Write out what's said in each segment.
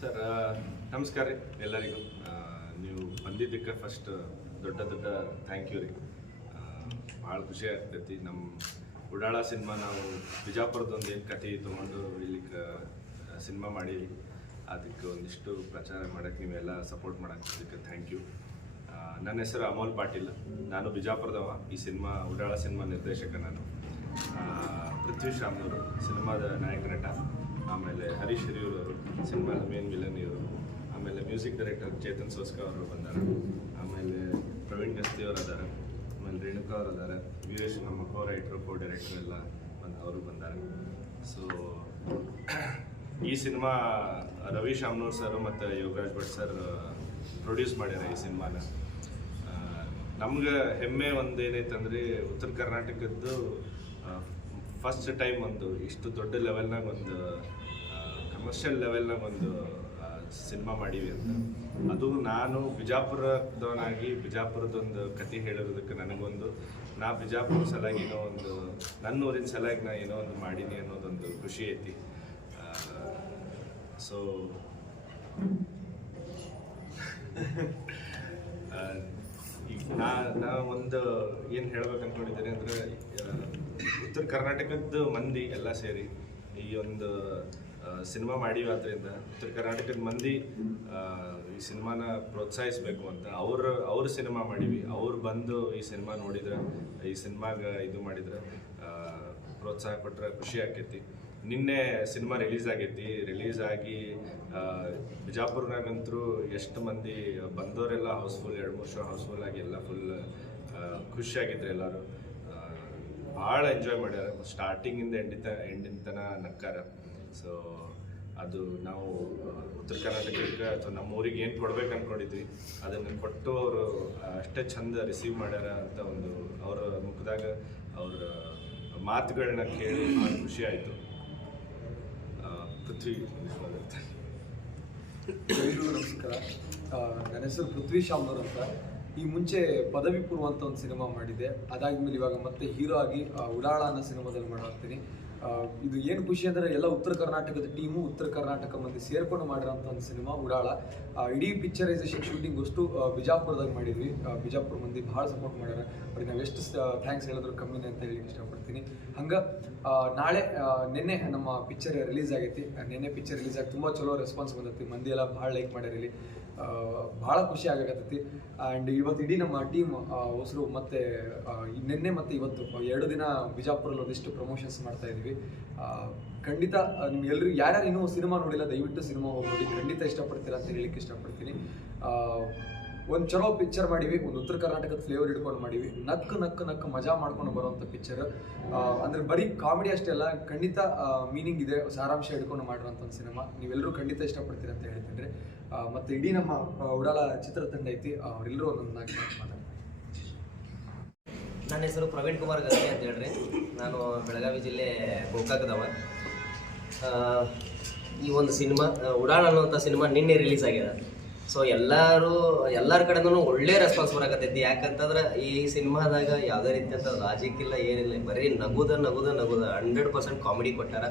Sir ನಮಸ್ಕಾರ ರೀ ಎಲ್ಲರಿಗೂ. ನೀವು ಬಂದಿದ್ದಕ್ಕೆ ಫಸ್ಟ್ ದೊಡ್ಡ ದೊಡ್ಡ ಥ್ಯಾಂಕ್ ಯು ರೀ. ಭಾಳ ಖುಷಿ ಆಗ್ತೈತಿ. ನಮ್ಮ ಉಡಾಳ ಸಿನಿಮಾ ನಾವು ಬಿಜಾಪುರದೊಂದು ಏನು ಕಥೆ ತೊಗೊಂಡು ಇಲ್ಲಿ ಸಿನಿಮಾ ಮಾಡಿ ಅದಕ್ಕೆ ಒಂದಿಷ್ಟು ಪ್ರಚಾರ ಮಾಡೋಕ್ಕೆ ನೀವೆಲ್ಲ ಸಪೋರ್ಟ್ ಮಾಡೋಕ್ಕೆ ಥ್ಯಾಂಕ್ ಯು ನನ್ನ ಹೆಸರು ಅಮೋಲ್ ಪಾಟೀಲ್. ನಾನು ಬಿಜಾಪುರದವ. ಈ ಸಿನಿಮಾ ಉಡಾಳ ಸಿನಿಮಾ ನಿರ್ದೇಶಕ ನಾನು. ಪೃಥ್ವಿ ಶಾಮ್ನವರು ಸಿನಿಮಾದ ನಾಯಕ ನಟ. ಆಮೇಲೆ ಹರೀಶ್ ಹಿರಿಯೂರ್ ಅವರು ಸಿನಿಮಾದ ಮೇನ್ ವಿಲನ್ ಇವರು. ಆಮೇಲೆ ಮ್ಯೂಸಿಕ್ ಡೈರೆಕ್ಟರ್ ಚೇತನ್ ಸೋಸ್ಕ ಅವರು ಬಂದಾರ. ಆಮೇಲೆ ಪ್ರವೀಣ್ ಗಸ್ತಿ ಅವರು ಅದಾರ. ಆಮೇಲೆ ರೇಣುಕಾ ಅವರು ಇದ್ದಾರೆ. ವೀರೇಶ್ ನಮ್ಮ ಕೋ ರೈಟರ್ ಕೋ ಡೈರೆಕ್ಟರ್ ಎಲ್ಲ ಬಂದು ಅವರು ಬಂದಾರೆ. ಸೊ ಈ ಸಿನಿಮಾ ರವಿ ಶಾಮ್ನೂರ್ ಸರ್ ಮತ್ತು ಯೋಗರಾಜ್ ಭಟ್ ಸರ್ ಪ್ರೊಡ್ಯೂಸ್ ಮಾಡ್ಯಾರ ಈ ಸಿನಿಮಾನ. ನಮ್ಗೆ ಹೆಮ್ಮೆ ಒಂದು ಏನೈತಂದ್ರೆ ಉತ್ತರ ಕರ್ನಾಟಕದ್ದು ಫಸ್ಟ್ ಟೈಮ್ ಒಂದು ಇಷ್ಟು ದೊಡ್ಡ ಲೆವೆಲ್ನಾಗ ಒಂದು ಕಮರ್ಷಿಯಲ್ ಲೆವೆಲ್ನಾಗ ಒಂದು ಸಿನಿಮಾ ಮಾಡೀವಿ ಅಂತ. ಅದು ನಾನು ಬಿಜಾಪುರದವನಾಗಿ ಬಿಜಾಪುರದೊಂದು ಕತೆ ಹೇಳಿರೋದಕ್ಕೆ ನನಗೊಂದು, ನಾ ಬಿಜಾಪುರ ಸಲಾಗಿ ಏನೋ ಒಂದು, ನನ್ನ ಊರಿನ ಸಲಾಗಿ ನಾ ಏನೋ ಒಂದು ಮಾಡೀನಿ ಅನ್ನೋದೊಂದು ಖುಷಿ ಐತಿ. ಸೊ ನಾ ನಾ ಒಂದು ಏನು ಹೇಳ್ಬೇಕು ಅಂದ್ಕೊಂಡಿದ್ದೀನಿ ಅಂದರೆ ಉತ್ತರ ಕರ್ನಾಟಕದ ಮಂದಿ ಎಲ್ಲ ಸೇರಿ ಈ ಒಂದು ಸಿನಿಮಾ ಮಾಡೀವಿ ಆದ್ದರಿಂದ ಉತ್ತರ ಕರ್ನಾಟಕದ ಮಂದಿ ಈ ಸಿನಿಮಾನ ಪ್ರೋತ್ಸಾಹಿಸಬೇಕು ಅಂತ. ಅವ್ರ ಅವ್ರ ಸಿನಿಮಾ ಮಾಡೀವಿ. ಅವ್ರು ಬಂದು ಈ ಸಿನಿಮಾ ನೋಡಿದ್ರೆ, ಈ ಸಿನಿಮಾಗ ಇದು ಮಾಡಿದ್ರೆ ಪ್ರೋತ್ಸಾಹ ಕೊಟ್ರೆ ಖುಷಿ ಆಕೈತಿ. ನಿನ್ನೆ ಸಿನಿಮಾ ರಿಲೀಸ್ ಆಗೈತಿ. ರಿಲೀಸ್ ಆಗಿ ಬಿಜಾಪುರ್ನಾಗಂತರೂ ಎಷ್ಟು ಮಂದಿ ಬಂದವರೆಲ್ಲ ಹೌಸ್ಫುಲ್, ಎರಡು ಮೂರು ಶೋ ಹೌಸ್ಫುಲ್ ಆಗಿ ಎಲ್ಲ ಫುಲ್ ಖುಷಿಯಾಗಿದ್ರು ಎಲ್ಲರೂ. ಭಾಳ ಎಂಜಾಯ್ ಮಾಡ್ಯಾರ. ಸ್ಟಾರ್ಟಿಂಗಿಂದ ಎಂಡಿತ, ಎಂಡಿನ ತನಕ ನಕ್ಕಾರ. ಸೊ ಅದು ನಾವು ಉತ್ತರ ಕರ್ನಾಟಕಕ್ಕೆ ಅಥವಾ ನಮ್ಮ ಊರಿಗೆ ಏನು ಕೊಡ್ಬೇಕು ಅನ್ಕೊಂಡಿದ್ವಿ. ಅದನ್ನು ಕೊಟ್ಟು ಅವರು ಅಷ್ಟೇ ಚಂದ ರಿಸೀವ್ ಮಾಡ್ಯಾರ ಅಂತ ಒಂದು ಅವರ ಮುಖದಾಗ ಅವರ ಮಾತುಗಳನ್ನ ಕೇಳಿ ಭಾಳ ಖುಷಿ ಆಯಿತು. ಪೃಥ್ವಿ ನಮಸ್ಕಾರ. ನನ್ನ ಹೆಸರು ಪೃಥ್ವಿ ಶಾಮ್ನೂರ್ ಅಂತ. ಈ ಮುಂಚೆ ಪದವಿ ಪೂರ್ವ ಅಂತ ಒಂದು ಸಿನಿಮಾ ಮಾಡಿದೆ ಅದಾದ್ಮೇಲೆ ಇವಾಗ ಮತ್ತೆ ಹೀರೋ ಆಗಿ ಉಡಾಳ ಅನ್ನೋ ಸಿನಿಮಾದಲ್ಲಿ ಮಾಡಾಕ್ತೀನಿ ಆ, ಇದು ಏನು ಖುಷಿ ಅಂದರೆ ಎಲ್ಲ ಉತ್ತರ ಕರ್ನಾಟಕದ ಟೀಮು ಉತ್ತರ ಕರ್ನಾಟಕ ಮಂದಿ ಸೇರ್ಕೊಂಡು ಮಾಡಿರೋಂಥ ಒಂದು ಸಿನಿಮಾ ಉಡಾಳ. ಇಡೀ ಪಿಕ್ಚರೈಸೇಷನ್ ಶೂಟಿಂಗ್ ಅಷ್ಟು ಬಿಜಾಪುರದಾಗ ಮಾಡಿದ್ವಿ. ಬಿಜಾಪುರ ಮಂದಿ ಭಾಳ ಸಪೋರ್ಟ್ ಮಾಡ್ಯಾರ. ಅವ್ರಿಗೆ ನಾವು ಎಷ್ಟು ಥ್ಯಾಂಕ್ಸ್ ಹೇಳಿದ್ರು ಕಮ್ಮಿನೇ ಅಂತ ಹೇಳಿ ಇಷ್ಟಪಡ್ತೀನಿ. ಹಂಗೆ ನಾಳೆ ನಿನ್ನೆ ನಮ್ಮ ಪಿಕ್ಚರ್ ರಿಲೀಸ್ ಆಗೈತಿ. ನಿನ್ನೆ ಪಿಕ್ಚರ್ ರಿಲೀಸ್ ಆಗಿ ತುಂಬ ಚಲೋ ರೆಸ್ಪಾನ್ಸ್ ಬಂದೈತಿ. ಮಂದಿ ಎಲ್ಲ ಭಾಳ ಲೈಕ್ ಮಾಡ್ಯಾರ ಇಲ್ಲಿ. ಭಾಳ ಖುಷಿ ಆಗಕತ್ತೈತಿ. ಆ್ಯಂಡ್ ಇವತ್ತು ಇಡೀ ನಮ್ಮ ಟೀಮ್ ಹೊಸರು ಮತ್ತೆ ನಿನ್ನೆ ಮತ್ತೆ ಇವತ್ತು, ಎರಡು ದಿನ ಬಿಜಾಪುರಲ್ಲಿ ಒಂದಿಷ್ಟು ಪ್ರಮೋಷನ್ಸ್ ಮಾಡ್ತಾ ಇದೀವಿ. ಖಂಡಿತ ನಿಮ್ಗೆ ಎಲ್ರಿಗೂ, ಯಾರ್ಯಾರು ಇನ್ನೂ ಸಿನಿಮಾ ನೋಡಿಲ್ಲ, ದಯವಿಟ್ಟು ಸಿನಿಮಾ ಹೋಗಿ ನೋಡಿ ಖಂಡಿತ ಇಷ್ಟಪಡ್ತೀರಾ ಅಂತ ಹೇಳಲಿಕ್ಕೆ ಇಷ್ಟಪಡ್ತೀನಿ. ಒಂದು ಚಲೋ ಪಿಕ್ಚರ್ ಮಾಡಿವಿ, ಒಂದು ಉತ್ತರ ಕರ್ನಾಟಕದ ಫ್ಲೇವರ್ ಇಟ್ಕೊಂಡು ಮಾಡಿವಿ. ನಕ್ಕು ನಕ್ಕು ನಕ್ಕು ಮಜಾ ಮಾಡ್ಕೊಂಡು ಬರುವಂಥ ಪಿಕ್ಚರ್ ಅಂದ್ರೆ ಬರೀ ಕಾಮಿಡಿ ಅಷ್ಟೇ ಅಲ್ಲ, ಖಂಡಿತ ಮೀನಿಂಗ್ ಇದೆ, ಸಾರಾಂಶ ಹಿಡ್ಕೊಂಡು ಮಾಡಿರೋಂಥ ಒಂದು ಸಿನಿಮಾ ನೀವೆಲ್ಲರೂ ಖಂಡಿತ ಇಷ್ಟಪಡ್ತೀರಿ ಅಂತ ಹೇಳ್ತೀನಿ ಮತ್ತೆ ಇಡೀ ನಮ್ಮ ಉಡಾಲ ಚಿತ್ರ ಚಿತ್ರತಂಡ ಐತಿ ಅವರೆಲ್ಲರೂ ಒಂದೊಂದು ನಾಲ್ಕು ನನ್ನ ಹೆಸರು ಪ್ರವೀಣ್ ಕುಮಾರ್ ಗದ್ದೆ ಅಂತ ಹೇಳ್ರಿ. ನಾನು ಬೆಳಗಾವಿ ಜಿಲ್ಲೆ ಗೋಕಾಕದವ. ಈ ಒಂದು ಸಿನಿಮಾ ಉಡಾಣ ಅನ್ನುವಂಥ ಸಿನಿಮಾ ನಿನ್ನೆ ರಿಲೀಸ್ ಆಗ್ಯದ ಸೊ ಎಲ್ಲರೂ, ಎಲ್ಲರ ಕಡೆನೂ ಒಳ್ಳೆ ರೆಸ್ಪಾನ್ಸ್ ಬರಕತ್ತೈತಿ. ಯಾಕಂತಂದ್ರೆ ಈ ಸಿನಿಮಾದಾಗ ಯಾವುದೇ ರೀತಿಯಂಥ ಲಾಜಿಕ್ ಇಲ್ಲ, ಏನಿಲ್ಲ. ಬರೀ ನಗುದ ನಗುದ ನಗುದ. ಹಂಡ್ರೆಡ್ ಪರ್ಸೆಂಟ್ ಕಾಮಿಡಿ ಕೊಟ್ಟಾರ.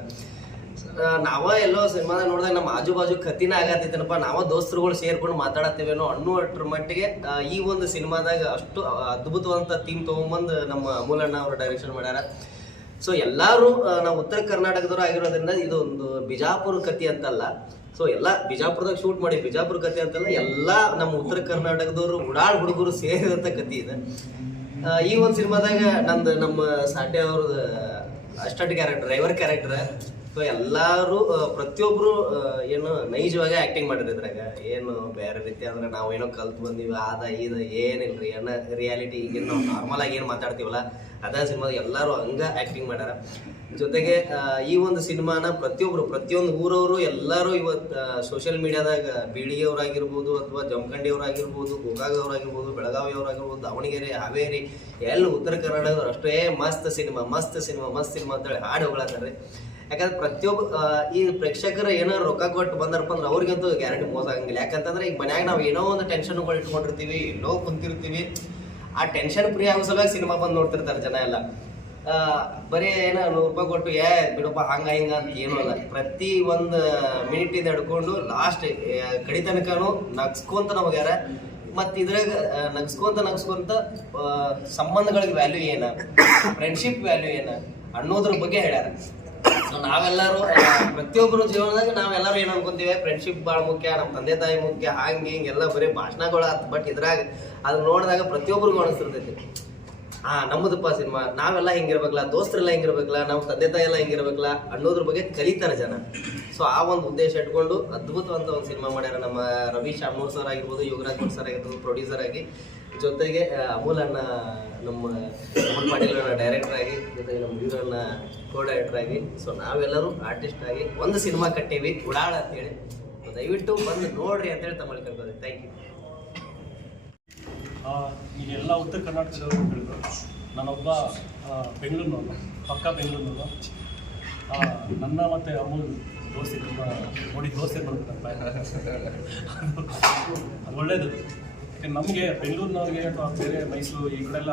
ನಾವ ಎಲ್ಲೋ ಸಿನಿಮಾದಾಗ ನೋಡಿದಾಗ ನಮ್ಮ ಆಜು ಬಾಜು ಕತ್ತಿನ ಆಗತ್ತೈತನಪ್ಪ ನಾವ ದೋಸ್ತರುಗಳು ಸೇರ್ಕೊಂಡು ಮಾತಾಡತ್ತೇವೇನೋ ಅಟ್ರ ಮಟ್ಟಿಗೆ ಈ ಒಂದು ಸಿನಿಮಾದಾಗ ಅಷ್ಟು ಅದ್ಭುತವಂತ ಥೀಮ್ ತೊಗೊಂಬಂದು ನಮ್ಮ ಅಮೂಲಣ್ಣ ಅವರು ಡೈರೆಕ್ಷನ್ ಮಾಡ್ಯಾರ. ಸೊ ಎಲ್ಲರೂ ನಾವು ಉತ್ತರ ಕರ್ನಾಟಕದವ್ರು ಆಗಿರೋದ್ರಿಂದ ಒಂದು ಬಿಜಾಪುರ ಕತಿ ಅಂತಲ್ಲ. ಸೊ ಎಲ್ಲ ಬಿಜಾಪುರದಾಗ ಶೂಟ್ ಮಾಡಿ, ಬಿಜಾಪುರ ಕತೆ ಅಂತಲ್ಲ, ಎಲ್ಲ ನಮ್ಮ ಉತ್ತರ ಕರ್ನಾಟಕದವರು, ಉಡಾಳ್ ಹುಡುಗರು ಸೇರಿದಂಥ ಕತೆ ಇದೆ. ಈ ಒಂದು ಸಿನಿಮಾದಾಗ ನಂದು ನಮ್ಮ ಸಾಟೆ ಅವ್ರದ್ದು assistant character driver character so ಎಲ್ಲರೂ ಪ್ರತಿಯೊಬ್ಬರು ಏನು ನೈಜವಾಗಿ ಮಾಡಿದ್ರು ಇದ್ರಾಗ ಏನು ಬೇರೆ ರೀತಿ ಅಂದ್ರೆ ನಾವು ಏನೋ ಕಲ್ತು ಬಂದೀವಿ, ಆದ ಇದು ಏನಿಲ್ರಿ, ಏನ ರಿಯಾಲಿಟಿ ಈಗ ನಾವು ನಾರ್ಮಲ್ ಆಗಿ ಏನು ಮಾತಾಡ್ತೀವಲ್ಲ, ಅದ ಸಿನಿಮಾ ಎಲ್ಲರೂ ಹಂಗ ಆಕ್ಟಿಂಗ್ ಮಾಡ್ಯಾರ. ಜೊತೆಗೆ ಈ ಒಂದು ಸಿನಿಮಾನ ಪ್ರತಿಯೊಬ್ರು, ಪ್ರತಿಯೊಂದು ಊರವರು ಎಲ್ಲರೂ ಇವತ್ತು ಸೋಷಿಯಲ್ ಮೀಡಿಯಾದಾಗ ಬೀಳಿಗೆಯವರಾಗಿರ್ಬೋದು ಅಥವಾ ಜಮಖಂಡಿಯವರಾಗಿರ್ಬೋದು ಗೋಕಾಗವರಾಗಿರ್ಬೋದು ಬೆಳಗಾವಿಯವರಾಗಿರ್ಬೋದು, ದಾವಣಗೆರೆ, ಹಾವೇರಿ ಎಲ್ಲ ಉತ್ತರ ಕರ್ನಾಟಕದವ್ರು ಅಷ್ಟೇ ಮಸ್ತ್ ಸಿನಿಮಾ ಮಸ್ತ್ ಸಿನಿಮಾ ಮಸ್ತ್ ಸಿನಿಮಾ ಅಂತೇಳಿ ಹಾಡು ಹೊಗಳತ್ತಾರೆ ಯಾಕಂದ್ರೆ ಪ್ರತಿಯೊಬ್ಬ ಈ ಪ್ರೇಕ್ಷಕರು ಏನಾರು ರೊಕ್ಕ ಕೊಟ್ಟು ಬಂದ್ರಪ್ಪ ಅಂದ್ರೆ ಅವ್ರಿಗಂತೂ ಗ್ಯಾರಂಟಿ ಮೋಸ ಆಗಂಗಿಲ್ಲ. ಯಾಕಂತಂದ್ರೆ ಈಗ ಮನ್ಯಾಗ ನಾವು ಏನೋ ಒಂದು ಟೆನ್ಷನ್ಗಳು ಇಟ್ಕೊಂಡಿರ್ತೀವಿ, ಎಲ್ಲೋ ಕುಂತಿರ್ತೀವಿ. ಆ ಟೆನ್ಷನ್ ಫ್ರೀ ಆಗೋ ಸಲುವಾಗಿ ಸಿನಿಮಾ ಬಂದು ನೋಡ್ತಿರ್ತಾರೆ ಜನ ಎಲ್ಲ. ಬರೀ ಏನೋ ನೂರು ರೂಪಾಯಿ ಕೊಟ್ಟು, ಏ, ಬಿಡಪ್ಪ, ಹಂಗ, ಹಿಂಗ ಅಂತ ಏನೂ ಅಲ್ಲ. ಪ್ರತಿ ಒಂದು ಮಿನಿಟಿಂದ ಹಿಡ್ಕೊಂಡು ಲಾಸ್ಟ್ ಕಡಿ ತನಕನು ನಗ್ಸ್ಕೊಂತ ನಮಗ್ಯಾರ ಮತ್ತು ಇದ್ರಾಗ ನಗ್ಸ್ಕೊಂತ ನಗ್ಸ್ಕೊಂತ ಸಂಬಂಧಗಳಿಗೆ ವ್ಯಾಲ್ಯೂ ಏನ? ಫ್ರೆಂಡ್ಶಿಪ್ ವ್ಯಾಲ್ಯೂ ಏನ? ಅನ್ನೋದ್ರ ಬಗ್ಗೆ ಹೇಳ್ಯಾರ. ನಾವೆಲ್ಲರೂ ಪ್ರತಿಯೊಬ್ಬರು ಜೀವನದಾಗ ನಾವೆಲ್ಲರೂ ಏನು ಅನ್ಕೊಂತೀವಿ? ಫ್ರೆಂಡ್ಶಿಪ್ ಭಾಳ ಮುಖ್ಯ ನಮ್ಮ ತಂದೆ ತಾಯಿ ಮುಖ್ಯ, ಹಂಗೆ ಹಿಂಗೆಲ್ಲ ಬರೀ ಭಾಷಣಗಳು ಬಟ್ ಇದ್ರಾಗ, ಅದನ್ನ ನೋಡಿದಾಗ ಪ್ರತಿಯೊಬ್ಬರಿಗೂ ಅನಿಸ್ತಿರ್ತೈತಿ. ಆ ನಮ್ಮದಪ್ಪ ಸಿನಿಮಾ. ನಾವೆಲ್ಲ ಹೆಂಗಿರ್ಬೇಕಲ್ಲ, ದೋಸ್ತರೆಲ್ಲ ಹೆಂಗಿರ್ಬೇಕಲ್ಲ, ನಮ್ಮ ತಂದೆ ತಾಯಿ ಎಲ್ಲ ಹೆಂಗಿರ್ಬೇಕಲ್ಲ, ಅನ್ನೋದ್ರ ಬಗ್ಗೆ ಕಲಿತಾರೆ ಜನ. ಸೊ ಆ ಒಂದು ಉದ್ದೇಶ ಇಟ್ಕೊಂಡು ಅದ್ಭುತವಂತ ಒಂದು ಸಿನಿಮಾ ಮಾಡ್ಯಾರ ನಮ್ಮ ರವಿ ಶಾಮೂರ್ ಸರ್ ಆಗಿರ್ಬೋದು, ಯೋಗರಾಜ್ ಭಟ್ ಸರ್ ಆಗಿರ್ಬೋದು ಪ್ರೊಡ್ಯೂಸರ್ ಆಗಿ. ಜೊತೆಗೆ ಅಮೂಲ್ ಅಣ್ಣ, ನಮ್ಮ ಅಮೂಲ್ ಪಾಟೀಲ್ ಅಣ್ಣ ಡೈರೆಕ್ಟರ್ ಆಗಿ, ಜೊತೆಗೆ ನಮ್ಮ ವೀರಣ್ಣ ಕೋ ಡೈರೆಕ್ಟರ್ ಆಗಿ. ಸೊ ನಾವೆಲ್ಲರೂ ಆರ್ಟಿಸ್ಟ್ ಆಗಿ ಒಂದು ಸಿನಿಮಾ ಕಟ್ಟೀವಿ. ಉಡಾಳ ಅಂತೇಳಿ. ದಯವಿಟ್ಟು ಬಂದು ನೋಡ್ರಿ ಅಂತೇಳಿ ತಮ್ಮಲ್ಲಿ ಕರ್ಕೋದೆ ಥ್ಯಾಂಕ್ ಯು ಈಗೆಲ್ಲ ಉತ್ತರ ಕರ್ನಾಟಕದವರು ಹೇಳಿದ್ರು ನಾನೊಬ್ಬ ಬೆಂಗಳೂರಿನವನು, ಪಕ್ಕ ಬೆಂಗಳೂರಿನವನು. ನನ್ನ ಮತ್ತು ಅಮೂಲ್ ದೋಸೆ ತುಂಬ ನೋಡಿ ದೋಸೆ ಬರುತ್ತೆ ಅದು ಒಳ್ಳೆಯದು ಯಾಕೆ ನಮಗೆ ಬೆಂಗಳೂರಿನವ್ರಿಗೆ ಅಥವಾ ಬೇರೆ ಮೈಸೂರು ಈ ಕಡೆಲ್ಲ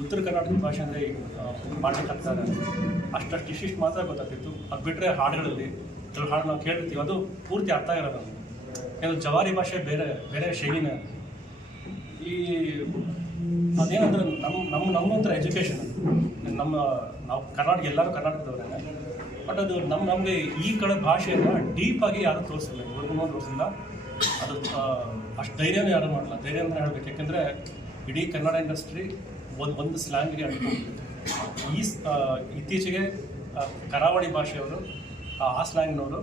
ಉತ್ತರ ಕರ್ನಾಟಕ ಭಾಷೆ ಅಂದರೆ ಮಾತಾಡ್ತಾರೆ ಅಷ್ಟಷ್ಟು ಇಷ್ಟಿಷ್ಟು ಮಾತ್ರ ಗೊತ್ತಾಗ್ತಿತ್ತು. ಅದು ಬಿಟ್ಟರೆ ಹಾಡುಗಳಲ್ಲಿ ಕೆಲವು ಹಾಡು ನಾವು ಕೇಳಿರ್ತೀವಿ ಅದು ಪೂರ್ತಿ ಅರ್ಥ ಇರೋದು ಏನು ಜವಾರಿ ಭಾಷೆ ಬೇರೆ ಬೇರೆ ಶೈಲಿನೇ. ಈ ಅದೇನಂದ್ರೆ ನಮ್ಮ ನಮ್ಮ ನಮ್ಮಂತರ ಎಜುಕೇಷನ್ ನಮ್ಮ, ನಾವು ಕರ್ನಾಟಕ, ಎಲ್ಲರೂ ಕರ್ನಾಟಕದವರೇನೆ ಬಟ್ ಅದು ನಮ್ಮ, ನಮಗೆ ಈ ಕಡೆ ಭಾಷೆಯನ್ನು ಡೀಪಾಗಿ ಯಾರೂ ತೋರಿಸಿಲ್ಲ. ಇವ್ರಿಗೂ ತೋರಿಸಿಲ್ಲ. ಅದು ಅಷ್ಟು ಧೈರ್ಯನೂ ಯಾರು ಮಾಡಲ್ಲ. ಧೈರ್ಯ ಅಂತ ಹೇಳ್ಬೇಕು. ಯಾಕೆಂದರೆ ಇಡೀ ಕನ್ನಡ ಇಂಡಸ್ಟ್ರಿ ಒಂದು ಒಂದು ಸ್ಲ್ಯಾಂಗಿಗೆ ಈ ಇತ್ತೀಚೆಗೆ ಕರಾವಳಿ ಭಾಷೆಯವರು, ಆ ಸ್ಲ್ಯಾಂಗ್ನವರು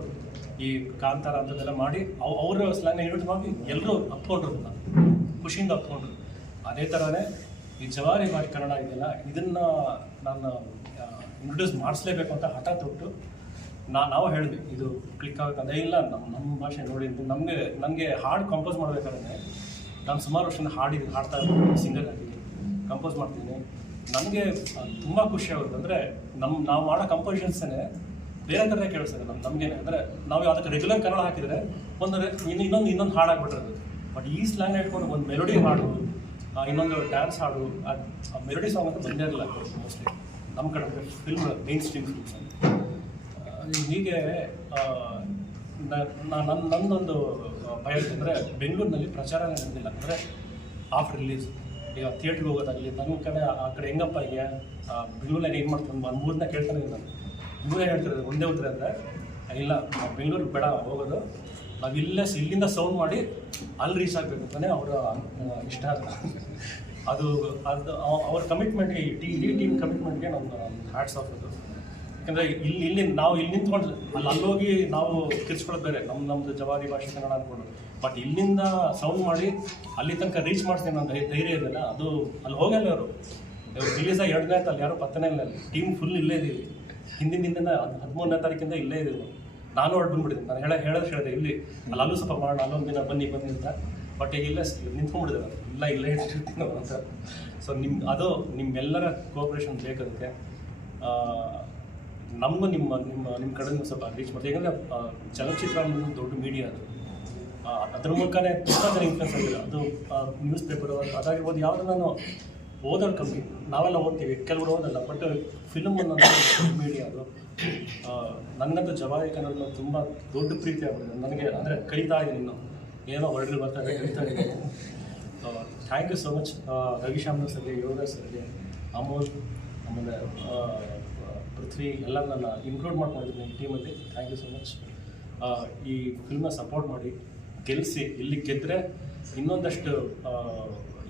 ಈ ಕಾಂತಾರ ಅಂಥದ್ದೆಲ್ಲ ಮಾಡಿ ಅವ್ರ ಸ್ಲ್ಯಾಂಗ್ನ ಯೂನಿಟ್ ಮಾಡಿ ಎಲ್ಲರೂ ಅಪ್ಕೊಂಡ್ರು. ಖುಷಿಯಿಂದ ಅಪ್ಕೊಂಡ್ರು ಅದೇ ಥರನೇ ಈ ಜವಾರಿ ಮಾಡಿ ಕನ್ನಡ ಇದೆಯಲ್ಲ ಇದನ್ನು ನಾನು ಇಂಟ್ರೊಡ್ಯೂಸ್ ಮಾಡಿಸ್ಲೇಬೇಕು ಅಂತ ಹಠ ತೊಟ್ಟು ನಾ, ನಾವು ಹೇಳಿದ್ವಿ, ಇದು ಕ್ಲಿಕ್ ಆಗುತ್ತೆ ಅದೇ ಇಲ್ಲ ನಮ್ಮ ನಮ್ಮ ಭಾಷೆ ನೋಡಿ ನಮಗೆ ನನಗೆ ಹಾಡು ಕಂಪೋಸ್ ಮಾಡಬೇಕಾದ್ರೆ ನಾನು ಸುಮಾರು ವರ್ಷದಿಂದ ಹಾಡಿದ್ದೀನಿ ಹಾಡ್ತಾ ಇದ್ದೀನಿ ಸಿಂಗರ್ ಆಗಿ ಕಂಪೋಸ್ ಮಾಡ್ತಿದ್ದೀನಿ. ನನಗೆ ತುಂಬ ಖುಷಿ ಆಗುತ್ತೆ. ಅಂದರೆ ನಮ್ಮ ನಾವು ಮಾಡೋ ಕಂಪೋಸಿಷನ್ಸೇ ಬೇರೆ ಥರನೇ ಕೇಳಿಸ್ತದೆ ನಮ್ಮ ನಮಗೇನೆ. ಅಂದರೆ ನಾವು ಯಾವುದಕ್ಕೆ ರೆಗ್ಯುಲರ್ ಕನ್ನಡ ಹಾಕಿದರೆ ಒಂದು ಇನ್ನೊಂದು ಇನ್ನೊಂದು ಹಾಡು ಆಗ್ಬಿಟ್ಟಿರೋದು. ಬಟ್ ಈ ಸ್ಲ್ಯಾಂಗ್ ಇಟ್ಕೊಂಡು ಒಂದು ಮೆಲೋಡಿ ಹಾಡು ಇನ್ನೊಂದು ಡ್ಯಾನ್ಸ್ ಹಾಡು, ಆ ಮೆಲೋಡಿ ಸಾಂಗ್ ಅಂತ ಬಂದೇ ಇರಲ್ಲ ಮೋಸ್ಟ್ಲಿ ನಮ್ಮ ಕಡೆ ಫಿಲ್ಮ್ ಮೇನ್ ಸ್ಟ್ರೀಮ್ ಫಿಲ್ಮ್ಸ್ ಹೀಗೆ ನನ್ನ ನನ್ನೊಂದು ಭಯ ಅಂದರೆ ಬೆಂಗಳೂರಿನಲ್ಲಿ ಪ್ರಚಾರ ನಡೆದಿಲ್ಲ ಅಂದರೆ ಆಫ್ ರಿಲೀಸ್ ಈಗ ಥಿಯೇಟ್ರಿಗೆ ಹೋಗೋದಾಗಲಿ ನನ್ನ ಕಡೆ ಆ ಕಡೆ ಹೆಂಗಪ್ಪ ಈಗ ಬೆಂಗಳೂರಲ್ಲಿ ಏನು ಮಾಡ್ತಾನೆ ಒಂದು ಮೂರನ್ನ ಕೇಳ್ತಾನೆ ನಾನು ಮೂರೇ ಹೇಳ್ತಿರೋದು ಒಂದೇ ಉತ್ತರ ಅಂದರೆ, ಇಲ್ಲ ಬೆಂಗಳೂರು ಬೇಡ, ಹೋಗೋದು ನಾವು ಇಲ್ಲೇ ಇಲ್ಲಿಂದ ಸೌಂಡ್ ಮಾಡಿ ಅಲ್ಲಿ ರೀಚ್ ಆಗಬೇಕು ಅಂತಲೇ ಅವರ ಇಷ್ಟ ಅದು ಅದು ಅದು ಅವ- ಅವ್ರ ಕಮಿಟ್ಮೆಂಟ್ಗೆ ಈ ಟೀಮ್ ಈ ಟೀಮ್ ಕಮಿಟ್ಮೆಂಟ್ಗೆ ನಮ್ಮ ಹ್ಯಾಟ್ಸ್ ಆಫ್ ಅದು. ಯಾಕಂದರೆ ಇಲ್ಲಿ ಇಲ್ಲಿ ನಾವು ಇಲ್ಲಿ ನಿಂತ್ಕೊಂಡು ಅಲ್ಲಿ ಅಲ್ಲೋಗಿ ನಾವು ಕಿರ್ಸ್ಕೊಳ್ಳೋದು ಬೇರೆ ನಮ್ಮ ನಮ್ಮದು ಜವಾರಿ ಭಾಷೆ ಕನ್ನಡ ಅಂದ್ಕೊಂಡು ಬಟ್ ಇಲ್ಲಿಂದ ಸೌಂಡ್ ಮಾಡಿ ಅಲ್ಲಿ ತನಕ ರೀಚ್ ಮಾಡ್ತೀನಿ ಧೈ- ಧೈರ್ಯ ಇದೆಯಲ್ಲ, ಅದು ಅಲ್ಲಿ ಹೋಗಲ್ಲ ಅವರು ರಿಲೀಸ್ ಆಗಿ ಎರಡನೇ ಆಯ್ತು ಅಲ್ಲಿ ಯಾರು ಪತ್ತನೇ ಇಲ್ಲ ಟೀಮ್ ಫುಲ್ ಇಲ್ಲೇ ಇದ್ದೀವಿ ಹಿಂದಿನ ಹಿಂದಿನ ಹದಿಮೂರನೇ ತಾರೀಕಿಂದ ಇಲ್ಲೇ ಇದೀವಿ ನಾವು. ನಾನು ಹೊರಟು ಬಂದ್ಬಿಟ್ಟಿದ್ದೀನಿ ನಾನು ಹೇಳ ಹೇಳೋದು ಹೇಳಿದೆ ಇಲ್ಲಿ, ಅಲ್ಲಿ ಅಲ್ಲೂ ಸ್ವಲ್ಪ ಮಾಡೋಣ ಅಲ್ಲೊಂದು ದಿನ ಬನ್ನಿ ಬನ್ನಿ ಅಂತ. ಬಟ್ ಈಗ ಇಲ್ಲ ನಿಂತ್ಕೊಂಡ್ಬಿಟ್ಟಿದೆ ನಾನು. ಇಲ್ಲ, ಇಲ್ಲೇ ಇಟ್ಟಿರ್ತೀನಿ ನಾವು ಅಂತ. ಸೊ ನಿಮ್ಮ ಅದು ನಿಮ್ಮೆಲ್ಲರ ಕೋಆಪ್ರೇಷನ್ ನಮ್ಮ ನಮಗೂ ನಿಮ್ಮ ನಿಮ್ಮ ನಿಮ್ಮ ಕಡೆಯಿಂದ ಸ್ವಲ್ಪ ರೀಚ್ ಮಾಡ್ತೀವಿ. ಯಾಕಂದರೆ ಚಲನಚಿತ್ರ ಅನ್ನೋದು ದೊಡ್ಡ ಮೀಡಿಯಾ ಅದು. ಅದ್ರ ಮೂಲಕನೇ ತುಂಬ ಜನ ಇನ್ಫ್ಲೆನ್ಸ್ ಆಗಿದೆ ಅದು ನ್ಯೂಸ್ ಪೇಪರ್ ಅದಾಗಿರ್ಬೋದು ಯಾವುದು ನಾನು ಓದೋದು ಕಮ್ಮಿ. ನಾವೆಲ್ಲ ಓದ್ತೀವಿ. ಕೆಲವರು ಓದಲ್ಲ ಬಟ್ ಫಿಲಮ್ ಅನ್ನೋದು ಮೀಡಿಯಾ ಅದು. ಆ, ಜವಾಯಿ ಜವಾರಿ ಕನ್ನಡ ತುಂಬ ದೊಡ್ಡ ಪ್ರೀತಿ ಆಗ್ಬಿಟ್ಟಿದೆ. ನನಗೆ ಅಂದರೆ ಕಲಿತಾ ಇದೆ ನಿನ್ನ ಏನೋ ಹೊರಗಡೆ ಬರ್ತಾ ಇದೆ ಕಲಿತಾ ಇದೆ thank you so much Ravisham ಸರ್ಗೆ ಯೋಗ ಸರ್ಗೆ ಅಮೋಲ್ ಆಮೇಲೆ ಪೃಥ್ವಿ ಎಲ್ಲ ನನ್ನ ಇನ್ಕ್ಲೂಡ್ ಮಾಡ್ಕೊಂಡಿದ್ದೀನಿ ಈ ಟೀಮಲ್ಲಿ ಥ್ಯಾಂಕ್ ಯು ಸೊ ಮಚ್ ಈ ಫಿಲ್ಮ್ನ ಸಪೋರ್ಟ್ ಮಾಡಿ ಗೆಲ್ಲಿಸಿ ಇಲ್ಲಿ ಗೆದ್ದರೆ ಇನ್ನೊಂದಷ್ಟು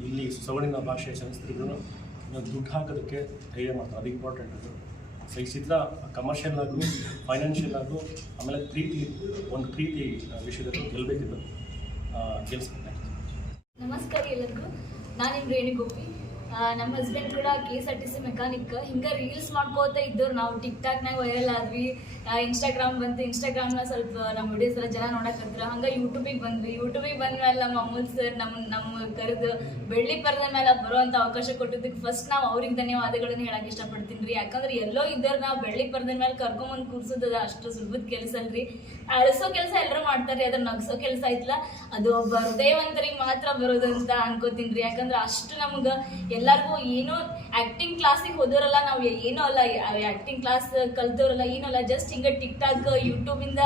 ಇಲ್ಲಿ ಸವರ್ಣಿನ ಭಾಷೆ ಚಲನಚಿತ್ರಗಳು ದುಡ್ಡು ಹಾಕೋದಕ್ಕೆ ಧೈರ್ಯ ಮಾಡ್ತಾರೆ. ಅದು ಇಂಪಾರ್ಟೆಂಟ್ ಅದು. ಸೊ ಕಮರ್ಷಿಯಲ್ ಆಗು ಫೈನಾನ್ಷಿಯಲ್ ಆಗು, ಆಮೇಲೆ ಪ್ರೀತಿ, ಒಂದು ಪ್ರೀತಿ ವಿಷಯದಲ್ಲಿ ಗೆಲ್ಲಬೇಕಿದ್ದು ಗೆಲ್ಲಿಸ್ಬೇಕು ನಮಸ್ಕಾರ ಎಲ್ಲರಿಗೂ. ನಾನು ನಿಮ್ಮ ರೇಣುಗೋಪಿ. ನಮ್ಮ ಹಸ್ಬೆಂಡ್ ಕೂಡ K S R T C mechanic ಹಿಂಗೆ ರೀಲ್ಸ್ ಮಾಡ್ಕೋತ ಇದ್ದವ್ರು ನಾವು ಟಿಕ್ ಟಾಕ್ನಾಗ ವೈರಲ್ ಆದ್ವಿ ಇನ್ಸ್ಟಾಗ್ರಾಮ್ ಬಂತು. ಇನ್ಸ್ಟಾಗ್ರಾಮ್ನ ಸ್ವಲ್ಪ ನಮ್ಮ ವಿಡಿಯೋಸ್ ಎಲ್ಲ ಜನ ನೋಡಕತ್ರ ಹಂಗೆ ಯೂಟ್ಯೂಬಿಗೆ ಬಂದ್ವಿ. ಯೂಟ್ಯೂಬಿಗೆ ಬಂದ್ಮೇಲೆ ನಮ್ಮ ಅಮೂಲ್ ಸರ್ ನಮ್ಮ ನಮ್ಮ ಕರೆದು ಬೆಳ್ಳಿ ಪರದ ಮೇಲೆ ಬರುವಂಥ ಅವಕಾಶ ಕೊಟ್ಟಿದ್ದಕ್ಕೆ ಫಸ್ಟ್ ನಾವು ಅವ್ರಿಗೆ ಧನ್ಯವಾದಗಳನ್ನ ಹೇಳಕ್ಕೆ ಇಷ್ಟಪಡ್ತೀನಿ ರೀ ಯಾಕಂದ್ರೆ ಎಲ್ಲೋ ಇದ್ದವ್ರು ನಾವು ಬೆಳ್ಳಿ ಪರದ ಮೇಲೆ ಕರ್ಕೊಂಬಂದು ಕೂರ್ಸೋದು ಅದು ಅಷ್ಟು ಸುಲಭದ ಕೆಲಸ ಅಲ್ರಿ. ಅಳಿಸೋ ಕೆಲಸ ಎಲ್ಲರೂ ಮಾಡ್ತಾರೆ ಅದ್ರ ನಗ್ಸೋ ಕೆಲಸ ಐತ್ಲ. ಅದು ಹೃದಯವಂತರಿಗೆ ಮಾತ್ರ ಬರೋದು ಅಂತ ಅನ್ಕೋತೀನಿ ರೀ ಯಾಕಂದ್ರೆ ಅಷ್ಟು ನಮ್ಗೆ ಎಲ್ಲರಿಗೂ ಏನೋ ಆಕ್ಟಿಂಗ್ ಕ್ಲಾಸಿಗೆ ಹೋದವರಲ್ಲ ನಾವು ಏನೂ ಅಲ್ಲ ಆಕ್ಟಿಂಗ್ ಕ್ಲಾಸ್ ಕಲ್ತವ್ರಲ್ಲ ಏನೂ ಅಲ್ಲ ಜಸ್ಟ್ ಹಿಂಗೆ ಟಿಕ್ ಟಾಕ್ ಯೂಟ್ಯೂಬಿಂದ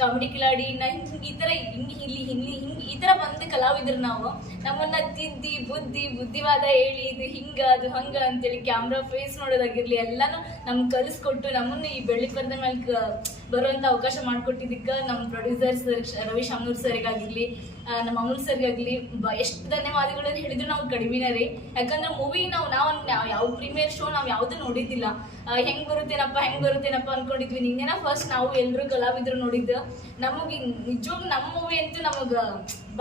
ಕಾಮಿಡಿ ಕಿಲಾಡಿ, ನಾ ಹಿಂಗೆ ಈ ಥರ ಹಿಂಗೆ ಇಲ್ಲಿ, ಹಿಂಗೆ ಹಿಂಗೆ ಈ ಥರ ಬಂದು ಕಲಾವಿದ್ರು ನಾವು. ನಮ್ಮನ್ನ ತಿದ್ದಿ ಬುದ್ಧಿ ಬುದ್ಧಿವಾದ ಹೇಳಿ, ಇದು ಹಿಂಗೆ, ಅದು ಹಂಗೆ ಅಂತೇಳಿ ಕ್ಯಾಮ್ರಾ ಫೇಸ್ ನೋಡೋದಾಗಿರಲಿ, ಎಲ್ಲನೂ ನಮ್ಗೆ ಕಲಿಸ್ಕೊಟ್ಟು ನಮ್ಮನ್ನು ಈ ಬೆಳ್ಳಿ ಪರ್ದೆ ಮೇಲೆ ಬರುವಂಥ ಅವಕಾಶ ಮಾಡಿಕೊಟ್ಟಿದ್ದಕ್ಕೆ ನಮ್ಮ ಪ್ರೊಡ್ಯೂಸರ್ ಸರ್ ರವಿ ಶಾಮನೂರ್ ಸರ್ಗಾಗಿರ್ಲಿ ನಮ್ಮ ಅಮೂಲ್ ಸರ್ಗಾಗಲಿ ಎಷ್ಟು ಅಂತ ಹೇಳಿದ್ರು ನಾವು ಕಡಿಮೆನೇ ರೀ. ಯಾಕಂದ್ರೆ ಮೂವಿ ನಾವು ನಾವು ಯಾವ ಪ್ರೀಮಿಯರ್ ಶೋ ನಾವು ಯಾವುದೂ ನೋಡಿದ್ದಿಲ್ಲ. ಹೆಂಗ್ ಬರುತ್ತೇನಪ್ಪ, ಹೆಂಗೆ ಬರುತ್ತೇನಪ್ಪ ಅಂದ್ಕೊಂಡಿದ್ವಿ ನಿನ್ನೆನ ಫಸ್ಟ್ ನಾವು ಎಲ್ಲರೂ ಕಲಾವಿದ್ರು ನೋಡಿದ್ದು. ನಮಗೆ ನಿಜವಾಗ ನಮ್ಮ ಮೂವಿ ಅಂತೂ ನಮಗೆ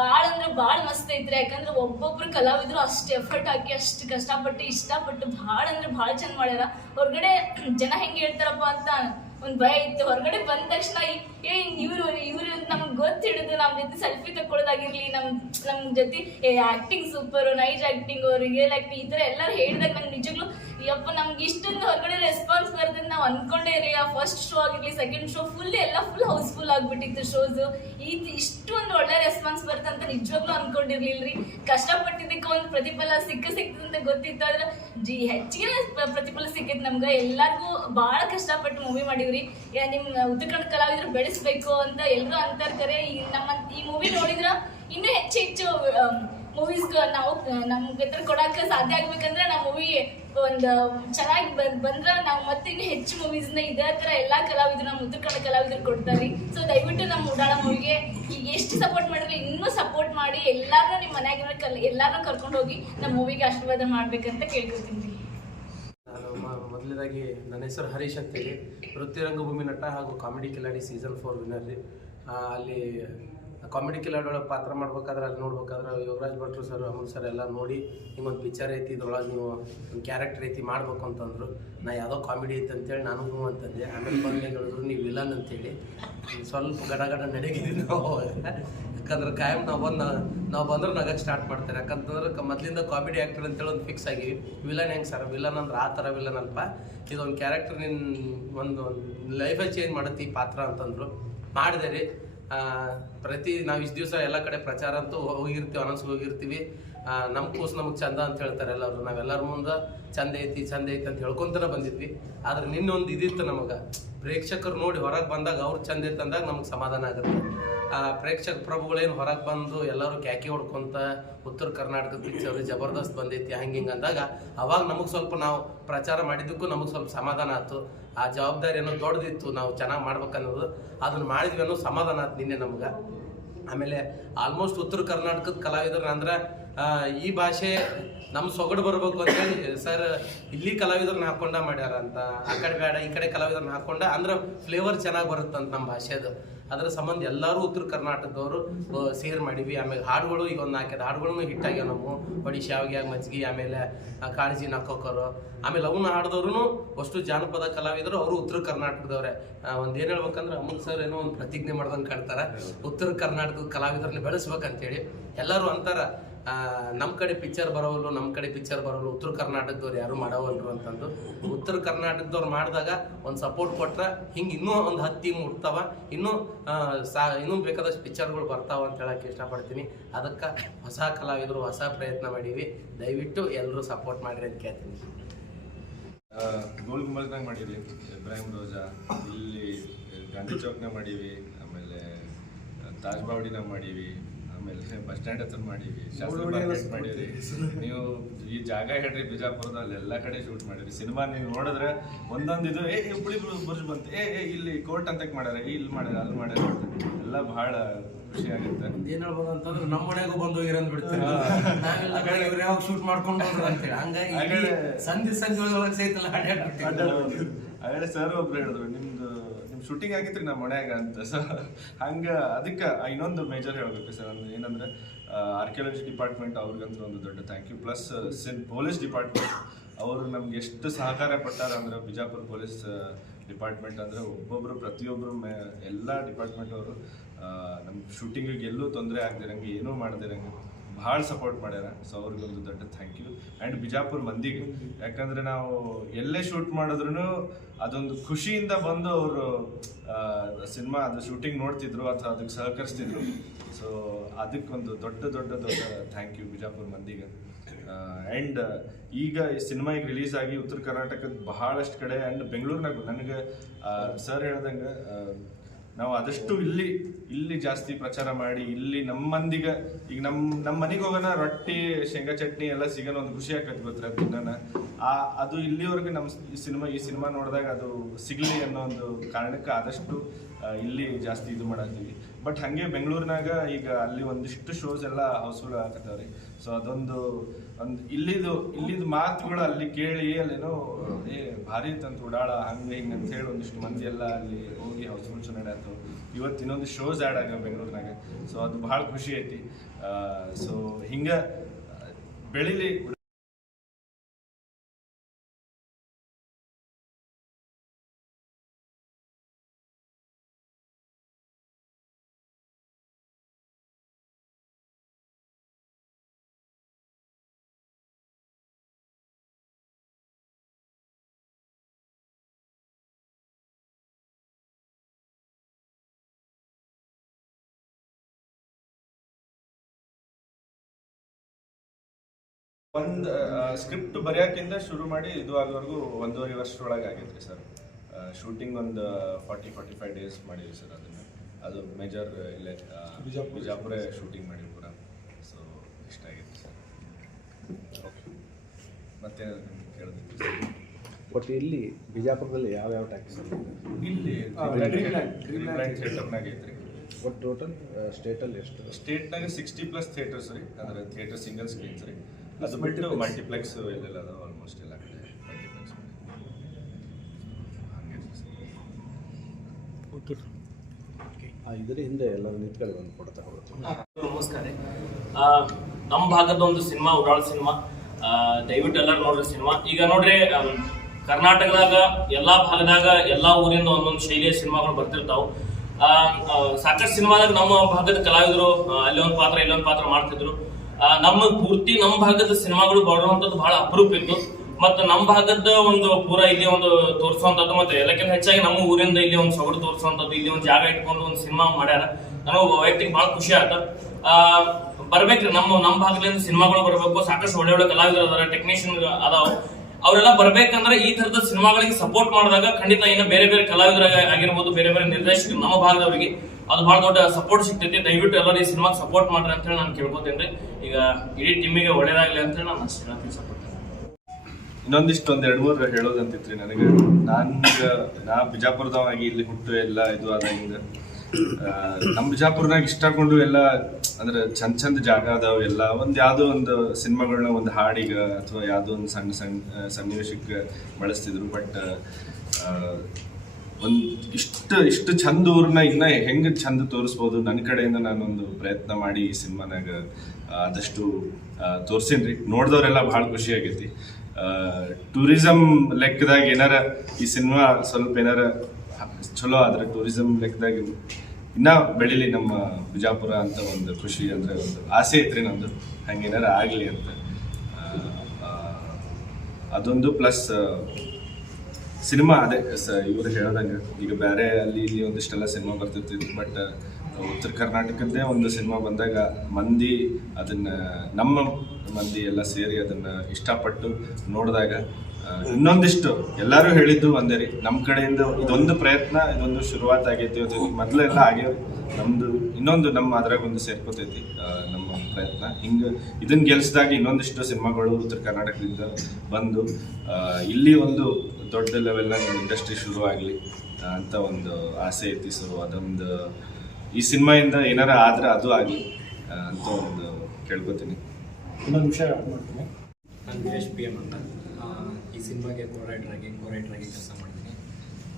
ಭಾಳ ಅಂದ್ರೆ ಭಾಳ ಮಸ್ತ್ ಐತ್ರಿ. ಯಾಕಂದ್ರೆ ಒಬ್ಬೊಬ್ರು ಕಲಾವಿದ್ರು ಅಷ್ಟು ಎಫರ್ಟ್ ಹಾಕಿ, ಅಷ್ಟು ಕಷ್ಟಪಟ್ಟು, ಇಷ್ಟಪಟ್ಟು ಭಾಳ ಅಂದ್ರೆ ಭಾಳ ಚಂದ ಮಾಡ್ಯಾರ. ಹೊರಗಡೆ ಜನ ಹೆಂಗೆ ಹೇಳ್ತಾರಪ್ಪ ಅಂತ ಒಂದ್ ಭಯ ಇತ್ತು. ಹೊರಗಡೆ ಬಂದ ತಕ್ಷಣ ಏ, ಇವ್ರು ಇವ್ರು ನಮ್ಗೆ ಗೊತ್ತಿಡುದು, ನಮ್ ಜೊತೆ ಸೆಲ್ಫಿ ತಕೊಳ್ಳೋದಾಗಿರ್ಲಿ ನಮ್ ನಮ್ ಜೊತೆ acting super night acting real acting ಈ ತರ ಎಲ್ಲಾರು ಹೇಳಿದಾಗ ನಂಗೆ ನಿಜವಾಗ್ಲೂ ಯಪ್ಪ ನಮ್ಗೆ ಇಷ್ಟೊಂದು ಹೊರಗಡೆ ರೆಸ್ಪಾನ್ಸ್ ಬರ್ತದೆ ನಾವು ಅನ್ಕೊಂಡೇ ಇರಲಿಲ್ಲ ಫಸ್ಟ್ ಶೋ ಆಗಿರ್ಲಿ ಸೆಕೆಂಡ್ ಶೋ ಫುಲ್ ಎಲ್ಲ ಫುಲ್ ಹೌಸ್ಫುಲ್ ಆಗ್ಬಿಟ್ಟಿತ್ತು ಶೋಸ್ ಈ ಇಷ್ಟೊಂದು ಒಳ್ಳೆ ರೆಸ್ಪಾನ್ಸ್ ಬರುತ್ತೆ ಅಂತ ನಿಜವಾಗ್ಲೂ ಅನ್ಕೊಂಡಿರ್ಲಿಲ್ರಿ. ಕಷ್ಟಪಟ್ಟಿದ್ದಕ್ಕೆ ಒಂದು ಪ್ರತಿಫಲ ಸಿಕ್ಕ ಸಿಕ್ತದೆ ಅಂತ ಗೊತ್ತಿತ್ತು. ಆದ್ರೆ ಜಿ ಹೆಚ್ಚಿಗೆ ಪ್ರ- ಪ್ರತಿಫಲ ಸಿಕ್ಕಿತ್ತು ನಮ್ಗೆ. ಎಲ್ಲರಿಗೂ ಭಾಳ ಕಷ್ಟಪಟ್ಟು ಮೂವಿ ಮಾಡಿವ್ರಿ. ಯಾ- ನಿಮ್ ಉತ್ತರ ಕಲಾವಿದ್ರು ಬೆಳೆಸ್ಬೇಕು ಅಂತ ಎಲ್ಲರೂ ಅಂತಾರೆ ಕರೆ ಈ ನಮ್ಮ ಈ ಮೂವಿ ನೋಡಿದ್ರ ಇನ್ನೂ ಹೆಚ್ಚು ಹೆಚ್ಚು ಮೂವೀಸ್ ನಾವು, ನಮ್ಗೆ ಕೊಡಕ್ಕೆ ಸಾಧ್ಯ ಆಗ್ಬೇಕಂದ್ರೆ ನಮ್ಮ ಮೂವಿ ಒಂದು ಚೆನ್ನಾಗಿ ಬಂದ್ರೆ ನಾವು ಮತ್ತೆ ಇನ್ನು ಹೆಚ್ಚು ಮೂವೀಸ್ನ ಇದೇ ಥರ ಎಲ್ಲ ಕಲಾವಿದರು, ನಮ್ಮ ಉತ್ತರ ಕನ್ನಡ ಕಲಾವಿದರು ಕೊಡ್ತಾರೆ. ಸೊ ದಯವಿಟ್ಟು ನಮ್ಮ ಉಡಾಳ ಮೂವಿಗೆ ಈಗ ಎಷ್ಟು ಸಪೋರ್ಟ್ ಮಾಡಿದ್ರೆ ಇನ್ನೂ ಸಪೋರ್ಟ್ ಮಾಡಿ ಎಲ್ಲರೂ ನಿಮ್ಮ ಮನೆಯಾಗಿರೋ ಕಲ್ ಎಲ್ಲರೂ ಕರ್ಕೊಂಡು ಹೋಗಿ ನಮ್ಮ ಮೂವಿಗೆ ಆಶೀರ್ವಾದ ಮಾಡಬೇಕಂತ ಕೇಳ್ಕೊತೀನಿ ಮೊದಲನೇದಾಗಿ ನನ್ನ ಹೆಸರು ಹರೀಶ್ ಅಂತೇಳಿ. ವೃತ್ತಿ ರಂಗಭೂಮಿ ನಟ ಹಾಗೂ comedy Kiladi season four winner ರೀ ಅಲ್ಲಿ ಕಾಮಿಡಿ ಕಿಲಾಡ್ ಒಳಗೆ ಪಾತ್ರ ಮಾಡ್ಬೇಕಾದ್ರೆ ಅಲ್ಲಿ ನೋಡ್ಬೇಕಾದ್ರೆ ಯೋಗರಾಜ್ ಭಟ್ರು ಸರ್, ಅಮೂಲ್ ಸರ್ ಎಲ್ಲ ನೋಡಿ ನಿಮ್ಮೊಂದು ಪಿಕ್ಚರ್ ಐತಿ, ಇದ್ರೊಳಗೆ ನೀವು ಒಂದು ಕ್ಯಾರೆಕ್ಟರ್ ಐತಿ ಮಾಡ್ಬೇಕು ಅಂತಂದ್ರು. ನಾ ಯಾವುದೋ ಕಾಮಿಡಿ ಐತಿ ಅಂತೇಳಿ ನಾನು ಹ್ಞೂ ಅಂತಂದೆ. ಆಮೇಲೆ ಬಂದು ಹೇಳಿದ್ರು, ನೀವು ವಿಲನ್ ಅಂತೇಳಿ. ಸ್ವಲ್ಪ ಗಡ ಗಡ ನಡಗಿದ್ವಿ ನಾವು ಯಾಕಂದ್ರೆ ಕಾಯಂ ನಾವು ಬಂದು ನಾವು ಬಂದ್ರೆ ನಗಕ್ಕೆ ಸ್ಟಾರ್ಟ್ ಮಾಡ್ತಾರೆ. ಯಾಕಂತಂದ್ರೆ ಮೊದಲಿಂದ ಕಾಮಿಡಿ ಆ್ಯಕ್ಟರ್ ಅಂತೇಳಿ ಒಂದು ಫಿಕ್ಸ್ ಆಗಿವಿ. ವಿಲನ್ ಹೆಂಗೆ ಸರ್? ವಿಲನ್ ಅಂದ್ರೆ ಆ ಥರ ವಿಲನ್ ಅಲ್ಪ. ಇದೊಂದು ಕ್ಯಾರೆಕ್ಟರ್ ನಿನ್ನ ಒಂದು ಲೈಫೇ ಚೇಂಜ್ ಮಾಡುತ್ತೆ ಈ ಪಾತ್ರ ಅಂತಂದ್ರು. ಮಾಡಿದೆ ರೀ. ಪ್ರತಿ ನಾವು ಇಷ್ಟು ದಿವಸ ಎಲ್ಲ ಕಡೆ ಪ್ರಚಾರ ಅಂತೂ ಹೋಗಿರ್ತೀವಿ ಅನೌನ್ಸ್ ಹೋಗಿರ್ತೀವಿ. ನಮ್ಮ ಕೂಸು ನಮಗೆ ಚಂದ ಅಂತ ಹೇಳ್ತಾರೆ ಎಲ್ಲರೂ. ನಾವೆಲ್ಲರ ಮುಂದೆ ಚಂದ ಐತಿ ಚಂದ ಐತಿ ಅಂತ ಹೇಳ್ಕೊಂತಾನೆ ಬಂದಿದ್ವಿ. ಆದ್ರೆ ನಿನ್ನೊಂದು ಇದಿತ್ತು ನಮಗೆ. ಪ್ರೇಕ್ಷಕರು ನೋಡಿ ಹೊರಗೆ ಬಂದಾಗ ಅವ್ರು ಚಂದ ಇತ್ತು ಅಂದಾಗ ನಮ್ಗೆ ಸಮಾಧಾನ ಆಗುತ್ತೆ. ಆ ಪ್ರೇಕ್ಷಕ ಪ್ರಭುಗಳೇನು ಹೊರಗೆ ಬಂದು ಎಲ್ಲರೂ ಕ್ಯಾಕಿ ಹೊಡ್ಕೊಂತ ಉತ್ತರ ಕರ್ನಾಟಕದ ಪಿಕ್ಚರ್ ಜಬರ್ದಸ್ತ್ ಬಂದೈತಿ, ಹಂಗೆ ಹಿಂಗೆ ಅಂದಾಗ ಅವಾಗ ನಮಗೆ ಸ್ವಲ್ಪ ನಾವು ಪ್ರಚಾರ ಮಾಡಿದ್ದಕ್ಕೂ ನಮಗೆ ಸ್ವಲ್ಪ ಸಮಾಧಾನ ಆಯ್ತು. ಆ ಜವಾಬ್ದಾರಿ ಏನೋ ದೊಡ್ಡದಿತ್ತು, ನಾವು ಚೆನ್ನಾಗಿ ಮಾಡ್ಬೇಕನ್ನೋದು, ಅದನ್ನ ಮಾಡಿದ್ವಿ ಅನ್ನೋ ಸಮಾಧಾನ ಆಯ್ತು ನಿನ್ನೆ ನಮ್ಗೆ. ಆಮೇಲೆ ಆಲ್ಮೋಸ್ಟ್ ಉತ್ತರ ಕರ್ನಾಟಕದ ಕಲಾವಿದರು ಅಂದ್ರೆ ಈ ಭಾಷೆ ನಮ್ಮ ಸೊಗಡು ಬರ್ಬೇಕು ಅಂತೇಳಿ ಸರ್, ಇಲ್ಲಿ ಕಲಾವಿದರನ್ನ ಹಾಕೊಂಡ ಮಾಡ್ಯಾರ ಅಂತ, ಆ ಕಡೆ ಬೇಡ, ಈ ಕಡೆ ಕಲಾವಿದರನ್ನ ಹಾಕೊಂಡ ಅಂದ್ರೆ ಫ್ಲೇವರ್ ಚೆನ್ನಾಗಿ ಬರುತ್ತಂತ ನಮ್ಮ ಭಾಷೆದು ಅದರ ಸಂಬಂಧ ಎಲ್ಲರೂ ಉತ್ತರ ಕರ್ನಾಟಕದವರು ಸೇರ್ ಮಾಡಿವಿ, ಆಮೇಲೆ ಹಾಡುಗಳು ಈಗ ಒಂದು ನಾಲ್ಕೈದು ಹಾಡುಗಳನ್ನು ಹಿಟ್ ಆಗ್ಯಾವ ನಮ್ಮ, ಬಡಿ ಶಾವಿಗೆ ಮಜ್ಜಿಗೆ ಆಮೇಲೆ ಕಾಳಜಿ ನಕ್ಕೋಕರು, ಆಮೇಲೆ ಅವನ್ನ ಹಾಡಿದವ್ರು ಅಷ್ಟು ಜಾನಪದ ಕಲಾವಿದರು, ಅವರು ಉತ್ತರ ಕರ್ನಾಟಕದವ್ರೆ. ಒಂದು ಏನು ಹೇಳ್ಬೇಕಂದ್ರೆ ಅಮುಲ್ ಸರ್ ಏನೋ ಒಂದು ಪ್ರತಿಜ್ಞೆ ಮಾಡ್ದಂಗೆ ಕಾಡ್ತಾರ ಉತ್ತರ ಕರ್ನಾಟಕದ ಕಲಾವಿದರನ್ನ ಬೆಳೆಸ್ಬೇಕಂತೇಳಿ ಎಲ್ಲರೂ ಅಂತಾರ. ನಮ್ಮ ಕಡೆ ಪಿಕ್ಚರ್ ಬರೋಲ್ಲ ನಮ್ಮ ಕಡೆ ಪಿಕ್ಚರ್ ಬರೋಲ್ಲ ಉತ್ತರ ಕರ್ನಾಟಕದವ್ರು ಯಾರು ಮಾಡವಲ್ರು ಅಂತಂದು. ಉತ್ತರ ಕರ್ನಾಟಕದವ್ರು ಮಾಡಿದಾಗ ಒಂದು ಸಪೋರ್ಟ್ ಕೊಟ್ರೆ ಹಿಂಗೆ ಇನ್ನೂ ಒಂದು ಹತ್ತು ಟೀಮ್ ಹುಡ್ತಾವ ಇನ್ನೂ ಸಾ, ಇನ್ನೂ ಬೇಕಾದಷ್ಟು ಪಿಕ್ಚರ್ಗಳು ಬರ್ತಾವ ಅಂತ ಹೇಳಕ್ಕೆ ಇಷ್ಟಪಡ್ತೀನಿ. ಅದಕ್ಕೆ ಹೊಸ ಕಲಾವಿದರು ಹೊಸ ಪ್ರಯತ್ನ ಮಾಡೀವಿ. ದಯವಿಟ್ಟು ಎಲ್ಲರೂ ಸಪೋರ್ಟ್ ಮಾಡಿರಿ ಅಂತ ಕೇಳ್ತೀನಿ. ಗೋಲ್ ಮಾಡೀವಿ ಇಬ್ರಾಹಿಂ ರೋಜಾ, ಇಲ್ಲಿ ಗಾಂಧಿ ಚೌಕ್ನಾಗ ಮಾಡೀವಿ. ಆಮೇಲೆ ತಾಜ್ ಬಾವಡಿನಾಗ ಮಾಡೀವಿ. ಆಮೇಲೆ ಬಸ್ ಸ್ಟ್ಯಾಂಡ್ ಹತ್ರ ಮಾಡೀವಿ ಶಾಸ್ತ್ರಿ ಮಾರ್ಕೆಟ್ ಮಾಡೀವಿ ನೀವು ಈ ಜಾಗ ಹೇಳ್ರಿ ಬಿಜಾಪುರದಲ್ಲಿ ಎಲ್ಲ ಕಡೆ ಶೂಟ್ ಮಾಡಿರಿ ಸಿನಿಮಾ ನೀವು ನೋಡಿದ್ರೆ ಒಂದೊಂದು ಇದು ಏ ಹುಬ್ಳಿ ಬುರ್ಜ್ ಬಂತು. ಏ ಏ, ಇಲ್ಲಿ ಕೋರ್ಟ್ ಅಂತ ಮಾಡ್ಯಾರ? ಏ, ಇಲ್ಲಿ ಮಾಡ್ಯಾರ ಅಲ್ಲಿ ಮಾಡ್ಯಾರ? ಅಂತ. ಎಲ್ಲ ಬಹಳ ಖುಷಿ ಆಗುತ್ತೆ. ಏನ್ ಹೇಳ್ಬೋದು ಅಂತಂದ್ರೆ ನಮ್ಮ ಮನೆಗೂ ಬಂದು ಹೋಗಿರಂದ್ ಬಿಡ್ತಾರೆ ನಾವೆಲ್ಲ ಇವ್ರು ಯಾವಾಗ ಶೂಟ್ ಮಾಡ್ಕೊಂಡು ಹೋದ್ರು ಅಂತೇಳಿ ಹಂಗಾಗಿ ಸಂಧಿ ಸಂಜೆ ಒಳಗೆ ಸಹಿತ ಅಡ್ಡಾಡ್ಬಿಟ್ಟಿವಿ ಸರ್ ಒಬ್ರು ಹೇಳಿದ್ರು ನಿಮ್ದು ನಿಮ್ ಶೂಟಿಂಗ್ ಆಗಿತ್ರಿ ನಮ್ಮ ಮನೆಯಾಗ ಅಂತ. ಸೊ ಹಂಗ ಅದಕ್ಕೆ ಇನ್ನೊಂದು ಮೇಜರ್ ಹೇಳಬೇಕು ಸರ್ ಅಂದ್ರೆ ಏನಂದ್ರೆ ಆರ್ಕಿಯಾಲಜಿ ಡಿಪಾರ್ಟ್ಮೆಂಟ್ ಅವ್ರಿಗಂತೂ ಒಂದು ದೊಡ್ಡ ಥ್ಯಾಂಕ್ ಯು ಪ್ಲಸ್ ಸಿನ್ ಪೊಲೀಸ್ ಡಿಪಾರ್ಟ್ಮೆಂಟ್ ಅವರು ನಮ್ಗೆ ಎಷ್ಟು ಸಹಕಾರ ಪಟ್ಟಾರ ಅಂದ್ರೆ ಬಿಜಾಪುರ ಪೊಲೀಸ್ ಡಿಪಾರ್ಟ್ಮೆಂಟ್ ಅಂದ್ರೆ ಒಬ್ಬೊಬ್ರು ಪ್ರತಿಯೊಬ್ಬರು ಎಲ್ಲ ಡಿಪಾರ್ಟ್ಮೆಂಟ್ ಅವರು ನಮ್ಮ ಶೂಟಿಂಗಿಗೆ ಎಲ್ಲೂ ತೊಂದರೆ ಆಗದಿರಂಗೆ ಏನೂ ಮಾಡದಿರಂಗೆ. ಭಾಳ ಸಪೋರ್ಟ್ ಮಾಡ್ಯಾರ. ಸೊ ಅವ್ರಿಗೊಂದು ದೊಡ್ಡ ಥ್ಯಾಂಕ್ ಯು ಆ್ಯಂಡ್ ಬಿಜಾಪುರ್ ಮಂದಿಗೆ, ಯಾಕಂದರೆ ನಾವು ಎಲ್ಲೇ ಶೂಟ್ ಮಾಡಿದ್ರು ಅದೊಂದು ಖುಷಿಯಿಂದ ಬಂದು ಅವರು ಸಿನಿಮಾ ಅದು ಶೂಟಿಂಗ್ ನೋಡ್ತಿದ್ರು ಅಥವಾ ಅದಕ್ಕೆ ಸಹಕರಿಸ್ತಿದ್ರು. ಸೊ ಅದಕ್ಕೊಂದು ದೊಡ್ಡ ದೊಡ್ಡ ದೊಡ್ಡ ಥ್ಯಾಂಕ್ ಯು ಬಿಜಾಪುರ್ ಮಂದಿಗೆ. ಆ್ಯಂಡ್ ಈಗ ಈ ಸಿನಿಮಾ ಈಗ ರಿಲೀಸ್ ಆಗಿ ಉತ್ತರ ಕರ್ನಾಟಕದ ಬಹಳಷ್ಟು ಕಡೆ ಆ್ಯಂಡ್ ಬೆಂಗಳೂರಿನಾಗ ನನಗೆ ಸರ್ ಹೇಳ್ದಂಗೆ ನಾವು ಆದಷ್ಟು ಇಲ್ಲಿ ಇಲ್ಲಿ ಜಾಸ್ತಿ ಪ್ರಚಾರ ಮಾಡಿ, ಇಲ್ಲಿ ನಮ್ಮಂದಿಗ, ಈಗ ನಮ್ಮ ನಮ್ಮ ಮನೆಗೆ ಹೋಗೋಣ, ರೊಟ್ಟಿ, ಶೇಂಗಾ ಚಟ್ನಿ ಎಲ್ಲ ಸಿಗೋಣ ಒಂದು ಖುಷಿ ಆಗತ್ತೆ ಗೊತ್ತರ ತಿನ್ನೋಣ ಆ, ಅದು ಇಲ್ಲಿವರೆಗೂ ನಮ್ಮ ಸಿನಿಮಾ, ಈ ಸಿನಿಮಾ ನೋಡಿದಾಗ ಅದು ಸಿಗಲಿ ಅನ್ನೋ ಒಂದು ಕಾರಣಕ್ಕೆ ಆದಷ್ಟು ಇಲ್ಲಿ ಜಾಸ್ತಿ ಇದು ಮಾಡತ್ತೀವಿ ಬಟ್ ಹಾಗೆ ಬೆಂಗಳೂರಿನಾಗ ಈಗ ಅಲ್ಲಿ ಒಂದಿಷ್ಟು ಶೋಸ್ ಎಲ್ಲ ಹೌಸ್ಫುಲ್ ಆಗತ್ತವ್ರಿ ಸೊ ಅದೊಂದು ಒಂದು ಇಲ್ಲಿದು ಇಲ್ಲಿದು ಮಾತುಗಳು ಅಲ್ಲಿ ಕೇಳಿ ಅಲ್ಲೇನೋ, ಏ, ಭಾರಿ ಇತ್ತಂತ ಉಡಾಳ, ಹಂಗೆ ಹಿಂಗೆ ಅಂತ ಹೇಳಿ ಒಂದಿಷ್ಟು ಮಂದಿ ಎಲ್ಲ ಅಲ್ಲಿ ಹೋಗಿ ಹೌಸ್ಫುಲ್ ಚೆನ್ನಾಗಿ ಆಯ್ತು ಇವತ್ತು ಇನ್ನೊಂದು ಶೋಸ್ ಆ್ಯಡ್ ಆಗ ಬೆಂಗಳೂರಿನಾಗ. ಸೊ ಅದು ಭಾಳ ಖುಷಿ ಐತಿ. ಸೊ ಹಿಂಗೆ, ಬೆಳಿಲಿ ಒಂದು ಸ್ಕ್ರಿಪ್ಟ್ ಬರೆಯೋಕ್ಕಿಂತ ಶುರು ಮಾಡಿ ಇದು ಆಗೋವರೆಗೂ ಒಂದೂವರೆ ವರ್ಷದೊಳಗೆ ಆಗೈತ್ರಿ ಸರ್. ಶೂಟಿಂಗ್ ಒಂದು ಫಾರ್ಟಿ ಫಾರ್ಟಿ ಫೈವ್ ಡೇಸ್ ಮಾಡಿದ್ವಿ ಸರ್ ಅದನ್ನು. ಅದು ಮೇಜರ್ ಇಲ್ಲೇ ಬಿಜಾಪುರ. ಬಿಜಾಪುರ ಶೂಟಿಂಗ್ ಮಾಡಿ ಪೂರ ಸೊ ಇಷ್ಟ ಆಗೈತೆ ಸರ್. ಓಕೆ ಮತ್ತೇನಾದ್ರು ನಿಮ್ಗೆ ಕೇಳಿದ್ರಿ ಸರ್? ಬಟ್ ಇಲ್ಲಿ ಬಿಜಾಪುರದಲ್ಲಿ ಯಾವ ಯಾವ ಟ್ಯಾಕ್ಸ್ ಇಲ್ಲಿ ಥಿಯೇಟರ್ನಾಗ ಐತ್ರಿ ಬಟ್ ಟೋಟಲ್ ಸ್ಟೇಟಲ್ಲಿ ಎಷ್ಟು? ಸ್ಟೇಟ್ನಾಗ ಸಿಕ್ಸ್ಟಿ ಪ್ಲಸ್ ಥಿಯೇಟರ್ಸ್ ರೀ. ಅಂದರೆ ಥಿಯೇಟರ್ ಸಿಂಗಲ್ ಸ್ಕ್ರೀನ್ಸ್ ರೀ. ಅದು ಬಿಟ್ಟು ಮಲ್ಟಿಪ್ಲೆಕ್ಸ್ ಎಲ್ಲೆಲ್ಲ ಅದಾವ ಆಲ್ಮೋಸ್ಟ್ ಎಲ್ಲ ಕಡೆ ಮಲ್ಟಿಪ್ಲೆಕ್ಸ್ ಓಕೆ ಇದರ ಹಿಂದೆ ಎಲ್ಲ ನಿಂತ್ಕೊಳ್ಳಿ ಒಂದು ಕೊಡ್ತಾ ತಗೊಳ್ತೀನಿ ನಮಸ್ಕಾರ ನಮ್ಮ ಭಾಗದ ಒಂದು ಸಿನಿಮಾ ಉಡಾಳ ಸಿನಿಮಾ. ದಯವಿಟ್ಟು ಎಲ್ಲರೂ ನೋಡ್ರಿ ಸಿನಿಮಾ. ಈಗ ನೋಡ್ರಿ ಕರ್ನಾಟಕದಾಗ ಎಲ್ಲಾ ಭಾಗದಾಗ ಎಲ್ಲಾ ಊರಿಂದ ಒಂದೊಂದು ಶೈಲಿಯ ಸಿನಿಮಾಗಳು ಬರ್ತಿರ್ತಾವ. ಆ, ಸಾಕಷ್ಟು ಸಿನಿಮಾದಾಗ ನಮ್ಮ ಭಾಗದ ಕಲಾವಿದರು ಅಲ್ಲಿ ಒಂದು ಪಾತ್ರ ಇಲ್ಲೊಂದು ಪಾತ್ರ ಮಾಡ್ತಿದ್ರು. ನಮ್ಮ ಪೂರ್ತಿ ನಮ್ಮ ಭಾಗದ ಸಿನಿಮಾಗಳು ಬರುವಂತದ್ದು ಬಹಳ ಅಪರೂಪ ಇತ್ತು. ಮತ್ತು ನಮ್ಮ ಭಾಗದ ಒಂದು ಪೂರ ಇಲ್ಲಿ ಒಂದು ತೋರಿಸುವಂಥದ್ದು ಮತ್ತೆ ಎಲ್ಲಕ್ಕಿಂತ ಹೆಚ್ಚಾಗಿ ನಮ್ಮ ಊರಿಂದ ಇಲ್ಲಿ ಒಂದು ಸೊಗಡು ತೋರಿಸುವಂಥದ್ದು ಇಲ್ಲಿ ಒಂದು ಜಾಗ ಇಟ್ಕೊಂಡು ಒಂದು ಸಿನಿಮಾ ಮಾಡ್ಯಾರ. ನನಗೆ ವೈಯಕ್ತಿಕ ಬಹಳ ಖುಷಿ ಆಯ್ತು. ಬರ್ಬೇಕ್ರಿ, ನಮ್ಮ ನಮ್ಮ ಭಾಗದಿಂದ ಸಿನಿಮಾಗಳು ಬರಬೇಕು, ಸಾಕಷ್ಟು ಒಳ್ಳೆ ಒಳ್ಳೆ ಕಲಾವಿದರು ಅದಾರ ಟೆಕ್ನಿಷಿಯನ್ ಅದಾವ. ಅವರೆಲ್ಲ ಬರ್ಬೇಕಂದ್ರೆ ಈ ತರದ ಸಿನಿಮಾಗಳಿಗೆ ಸಪೋರ್ಟ್ ಮಾಡಿದಾಗ ಖಂಡಿತ ಇನ್ನು ಬೇರೆ ಬೇರೆ ಕಲಾವಿದರ ಆಗಿರ್ಬೋದು, ಬೇರೆ ಬೇರೆ ನಿರ್ದೇಶಕರು ನಮ್ಮ ಭಾಗದವರಿಗೆ. ಅದು ಬಹಳ ದೊಡ್ಡ ಸಪೋರ್ಟ್ ಸಿಗ್ತೈತಿ. ದಯವಿಟ್ಟು ಎಲ್ಲರೂ ಈ ಸಿನಿಮಾಗೆ ಸಪೋರ್ಟ್ ಮಾಡ್ರಿ ಅಂತ ಹೇಳಿ ನಾನು ಕೇಳ್ಕೊತೇನೆ ಈಗ ಇಡೀ ಟೀಮಿಗೆ ಒಳ್ಳೇದಾಗ್ಲಿ ಅಂತ ಹೇಳಿ ನಾನು ಅಷ್ಟೇ ಹೇಳ್ತೀನಿ ಸಪೋರ್ಟ್ ಇನ್ನೊಂದಿಷ್ಟು ಒಂದ್ ಎರಡ್, ಮೂರು ಹೇಳೋದಂತಿತ್ರಿ ನನಗೆ. ನಾನೀಗ ನಾ ಬಿಜಾಪುರದವಾಗಿ ಇಲ್ಲಿ ಹುಟ್ಟು ಎಲ್ಲ ಇದು ಆದಂಗ ನಮ್ ಬಿಜಾಪುರ್ನಾಗ ಇಷ್ಟಕೊಂಡು ಎಲ್ಲ ಅಂದ್ರ ಚಂದ ಚಂದ ಜಾಗ ಅದಾವ ಎಲ್ಲ. ಒಂದ್ ಯಾವ್ದೋ ಒಂದು ಸಿನಿಮಾಗಳನ್ನ ಒಂದು ಹಾಡಿಗ ಅಥವಾ ಯಾವ್ದೋ ಒಂದು ಸಣ್ಣ ಸಣ್ಣ ಸನ್ನಿವೇಶಕ್ಕೆ ಬಳಸ್ತಿದ್ರು. ಬಟ್ ಒಂದ್ ಇಷ್ಟು ಇಷ್ಟು ಚಂದ ಊರ್ನ ಇನ್ನ ಹೆಂಗ್ ಚಂದ ತೋರಿಸ್ಬೋದು? ನನ್ನ ಕಡೆಯಿಂದ ನಾನೊಂದು ಪ್ರಯತ್ನ ಮಾಡಿ ಈ ಸಿನಿಮಾನಾಗ ಆದಷ್ಟು ತೋರ್ಸೇನ್ರಿ. ನೋಡಿದವರೆಲ್ಲ ಭಾಳ ಖುಷಿ ಆಗೈತಿ. ಟೂರಿಸಂ ಲೆಕ್ಕದಾಗ ಏನಾರ ಈ ಸಿನಿಮಾ ಸ್ವಲ್ಪ ಏನಾರ ಚಲೋ ಆದ್ರೆ ಟೂರಿಸಂ ಲೆಕ್ಕದಾಗ ಇನ್ನ ಬೆಳಿಲಿ ನಮ್ಮ ಬಿಜಾಪುರ ಅಂತ ಒಂದು ಖುಷಿ ಅಂದ್ರೆ ಒಂದು ಆಸೆ ಐತ್ರಿ ನಂದು ಹಂಗೇನಾರ ಆಗ್ಲಿ ಅಂತ. ಅದೊಂದು ಪ್ಲಸ್ ಸಿನಿಮಾ, ಅದೇ ಇವರು ಹೇಳ್ದಂಗೆ. ಈಗ ಬೇರೆ ಅಲ್ಲಿ ಇಲ್ಲಿ ಒಂದಿಷ್ಟೆಲ್ಲ ಸಿನಿಮಾ ಬರ್ತಿರ್ತಿತ್ತು, ಬಟ್ ಉತ್ತರ ಕರ್ನಾಟಕದ್ದೇ ಒಂದು ಸಿನಿಮಾ ಬಂದಾಗ ಮಂದಿ ಅದನ್ನ, ನಮ್ಮ ಮಂದಿ ಎಲ್ಲ ಸೇರಿ ಅದನ್ನ ಇಷ್ಟಪಟ್ಟು ನೋಡಿದಾಗ ಇನ್ನೊಂದಿಷ್ಟು ಎಲ್ಲರೂ ಹೇಳಿದ್ದು ಒಂದೇ ರೀ. ನಮ್ಮ ಕಡೆಯಿಂದ ಇದೊಂದು ಪ್ರಯತ್ನ, ಇದೊಂದು ಶುರುವಾತ್ ಆಗೈತಿ ಅದು ಮೊದಲೆಲ್ಲ ಆಗ್ಯಾವ ನಮ್ದು ಇನ್ನೊಂದು ನಮ್ಮ ಅದ್ರಾಗ ಒಂದು ಸೇರ್ಕೋತೈತಿ ನಮ್ಮ ಪ್ರಯತ್ನ. ಹಿಂಗೆ ಇದನ್ನ ಗೆಲ್ಸಿದಾಗ ಇನ್ನೊಂದಿಷ್ಟು ಸಿನಿಮಾಗಳು ಉತ್ತರ ಕರ್ನಾಟಕದಿಂದ ಬಂದು ಇಲ್ಲಿ ಒಂದು ದೊಡ್ಡ ಲೆವೆಲ್ನ ಇಂಡಸ್ಟ್ರಿ ಶುರು ಆಗಲಿ ಅಂತ ಒಂದು ಆಸೆ ಐತಿ ಸೊ ಅದೊಂದು ಈ ಸಿನಿಮಾಯಿಂದ ಏನಾರ ಆದ್ರೆ ಅದು ಆಗಲಿ ಅಂತ ಒಂದು ಕೇಳ್ಕೊತೀನಿ. ಇನ್ನೊಂದು ವಿಷಯ ಮಾಡ್ತೀನಿ. ನಾನು ವೀರೇಶ್ ಪಿ ಎಂ ಅಂತ. ಆ, ಈ ಸಿನಿಮಾಗೆ ಕೋ ಆಗಿ ಕೋ ಆಗಿ ಕೆಲಸ ಮಾಡ್ತೀನಿ.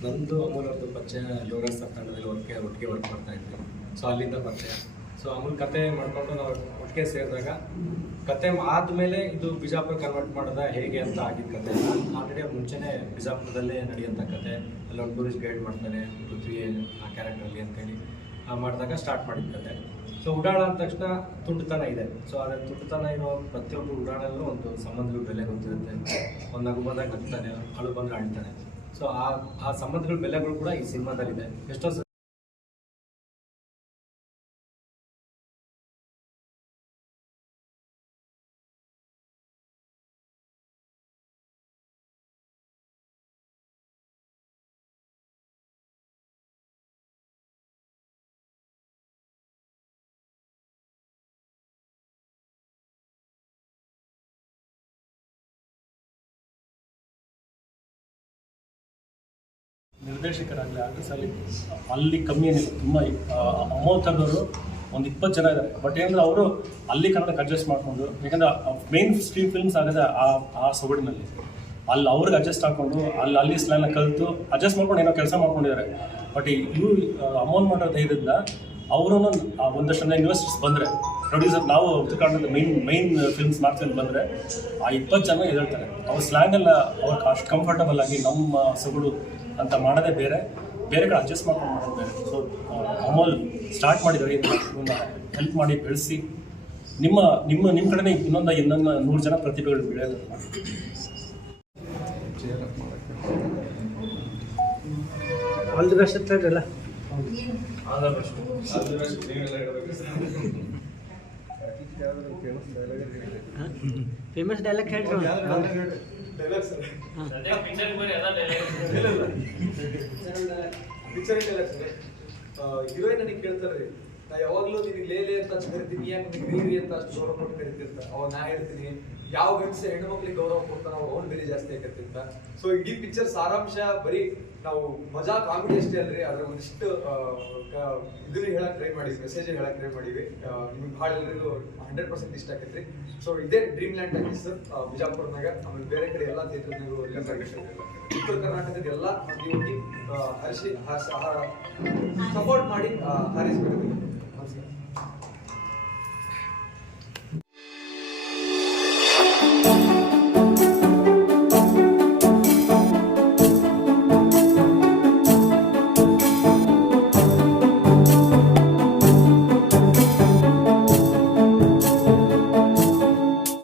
ನಂದು ಅಮೂಲ್ ಅವ್ರದ್ದು ಪರಿಚಯ ಲೋರಸ್ ತಂಡದಲ್ಲಿ ಒಟ್ಟಿಗೆ ಒಟ್ಟಿಗೆ ವರ್ಕ್ ಮಾಡ್ತಾ ಇದ್ವಿ. ಸೊ ಅಲ್ಲಿಂದ ಪರಿಚಯ. ಸೊ ಅಮೂಲ್ ಕತೆ ಮಾಡಿಕೊಂಡು ನಾವು ಒಟ್ಟಿಗೆ ಸೇರಿದಾಗ ಕತೆ ಆದಮೇಲೆ ಇದು ಬಿಜಾಪುರ ಕನ್ವರ್ಟ್ ಮಾಡೋದ ಹೇಗೆ ಅಂತ ಆಗಿದ್ದ ಕತೆ ಆಲ್ರೆಡಿ ಮುಂಚೆನೇ ಬಿಜಾಪುರದಲ್ಲೇ ನಡೆಯುವಂಥ ಕತೆ. ಅಲ್ಲೊಂದು ಟೂರಿಸ್ಟ್ ಗೈಡ್ ಮಾಡ್ತಾನೆ, ಪೃಥ್ವಿ ಆ ಅಂತ ಅಂತೇಳಿ ಮಾಡಿದಾಗ ಸ್ಟಾರ್ಟ್ ಮಾಡಿದ ಕತೆ. ಸೊ ಉಡಾಳ ಅಂದ ತಕ್ಷಣ ತುಂಟುತನ ಇದೆ. ಸೊ ಅದ್ರ ತುಂಟುತನ ಇರೋ ಪ್ರತಿಯೊಬ್ಬ ಉಡಾಳಲ್ಲೂ ಒಂದು ಸಂಬಂಧಗಳು ಬೆಲೆ ಗೊತ್ತಿರುತ್ತೆ. ಒಂದು ನಗು ಬಂದಾಗ ನಗ್ತಾನೆ, ಅಳು ಬಂದ್ರೆ ಅಳ್ತಾನೆ. ಸೊ ಆ ಆ ಸಂಬಂಧಗಳ, ಬೆಲೆಗಳು ಕೂಡ ಈ ಸಿನಿಮಾದಲ್ಲಿದೆ. ಎಷ್ಟೋ ನಿರ್ದೇಶಕರಾಗಲಿ ಆರ್ಟಿಸ್ಟ್ ಆಗಲಿ, ಅಲ್ಲಿ ಕಮ್ಮಿ ಏನಿಲ್ಲ, ತುಂಬ ಅಮೌಂಟ್ ಆಗೋರು ಒಂದು ಇಪ್ಪತ್ತು ಜನ ಇದ್ದಾರೆ ಬಟ್ ಏನಂದ್ರೆ ಅವರು ಅಲ್ಲಿ ಕನ್ನಡಕ್ಕೆ ಅಡ್ಜಸ್ಟ್ ಮಾಡ್ಕೊಂಡು, ಯಾಕಂದ್ರೆ ಮೇನ್ ಸ್ಟ್ರೀಮ್ ಫಿಲ್ಮ್ಸ್ ಆಗಿದೆ ಆ ಆ ಸೊಗಡಿನಲ್ಲಿ, ಅಲ್ಲಿ ಅವ್ರಿಗೆ ಅಡ್ಜಸ್ಟ್ ಹಾಕೊಂಡು, ಅಲ್ಲಿ ಅಲ್ಲಿ ಸ್ಲೈನ್ನ ಕಲಿತು ಅಡ್ಜಸ್ಟ್ ಮಾಡ್ಕೊಂಡು ಏನೋ ಕೆಲಸ ಮಾಡ್ಕೊಂಡಿದ್ದಾರೆ. ಬಟ್ ಇವು ಅಮೌಂಟ್ ಮಾಡೋ ಧೈರ್ಯದಿಂದ ಅವರು ಒಂದಷ್ಟು ಜನ ಇನ್ವೆಸ್ಟರ್ಸ್ ಬಂದರೆ ಪ್ರೊಡ್ಯೂಸರ್ ನಾವು ಉತ್ತರ ಮೈನ್ ಮೈನ್ ಫಿಲ್ಮ್ಸ್ ಮಾಡ್ಕೊಂಡು ಬಂದರೆ, ಆ ಇಪ್ಪತ್ತು ಜನ ಹೇಳ್ತಾರೆ ಅವ್ರ ಸ್ಲ್ಯಾಂಗೆಲ್ಲ ಅವ್ರಿಗೆ ಅಷ್ಟು ಕಂಫರ್ಟಬಲ್ ಆಗಿ ನಮ್ಮ ಸೊಗಡು ಅಂತ ಮಾಡೋದೇ ಬೇರೆ ಬೇರೆ ಕಡೆ ಅಡ್ಜಸ್ಟ್ ಮಾಡ್ಕೊಂಡು ಮಾಡೋದು ಬೇರೆ. ಸೊ ಅಮೋಲ್ ಸ್ಟಾರ್ಟ್ ಮಾಡಿದ್ರೆ ಹೆಲ್ಪ್ ಮಾಡಿ ಬೆಳೆಸಿ. ನಿಮ್ಮ ನಿಮ್ಮ ನಿಮ್ಮ ಕಡೆನೇ ಇನ್ನೊಂದು ಇನ್ನೊಂದು ನೂರು ಜನ ಪ್ರತಿಭೆಗಳು ಬೆಳೆಯೋದು all the best famous dialogue ಹೇಳ್ರಿ ಪಿಕ್ಚರ್ ಹೀರೋಯಿನ್ ನನಗೆ ಕೇಳ್ತಾರೆ ನಾ ಯಾವಾಗ್ಲೂ ನಿನಗೆ ಲೇಲೆ ಅಂತ ಕರಿತೀನಿ ಯಾಕೆ ನಿನಗೆ ರೀರಿ ಅಂತ ಅಷ್ಟು ಗೌರವ ಕೊಟ್ಟು ಅಂತ ಅವಾಗ ನಾ ಹೇಳ್ತೀನಿ ಯಾವ ಗಂಡಸ ಹೆಣ್ಣು ಮಕ್ಳಿಗೆ ಗೌರವ ಕೊಡ್ತಾರೋ ಓನ್ ಬೆಲೆ ಜಾಸ್ತಿ ಆಗತ್ತಿಂತ ಸೊ ಇಡೀ ಪಿಕ್ಚರ್ ಸಾರಾಂಶ ಬರೀ ನಾವು ಮಜಾ ಕಾಮಿಡಿ ಅಷ್ಟೇ ಅಲ್ರಿ ಅದ್ರ ಒಂದಿಷ್ಟು ಇದನ್ನ ಹೇಳಕ್ ಟ್ರೈ ಮಾಡಿವಿ ಮೆಸೇಜ್ ಹೇಳಕ್ ಟ್ರೈ ಮಾಡಿವಿ ನಿಮ್ಗೆ ಭಾಳ ಎಲ್ರಿಗೂ ಹಂಡ್ರೆಡ್ ಪರ್ಸೆಂಟ್ ಇಷ್ಟ ಆಕೈತ್ರಿ ಸೊ ಇದೇ ಡ್ರೀಮ್ ಲ್ಯಾಂಡ್ ಆಗಿ ಸರ್ ಬಿಜಾಪುರ್ನಾಗ ಆಮೇಲೆ ಬೇರೆ ಕಡೆ ಎಲ್ಲ ಥಿಯೇಟರ್ನಾಗೂ ಉತ್ತರ ಕರ್ನಾಟಕದ ಎಲ್ಲ ಹರಿಸಿ ಸಪೋರ್ಟ್ ಮಾಡಿ ಹಾರಿಸ್ಬೇಕು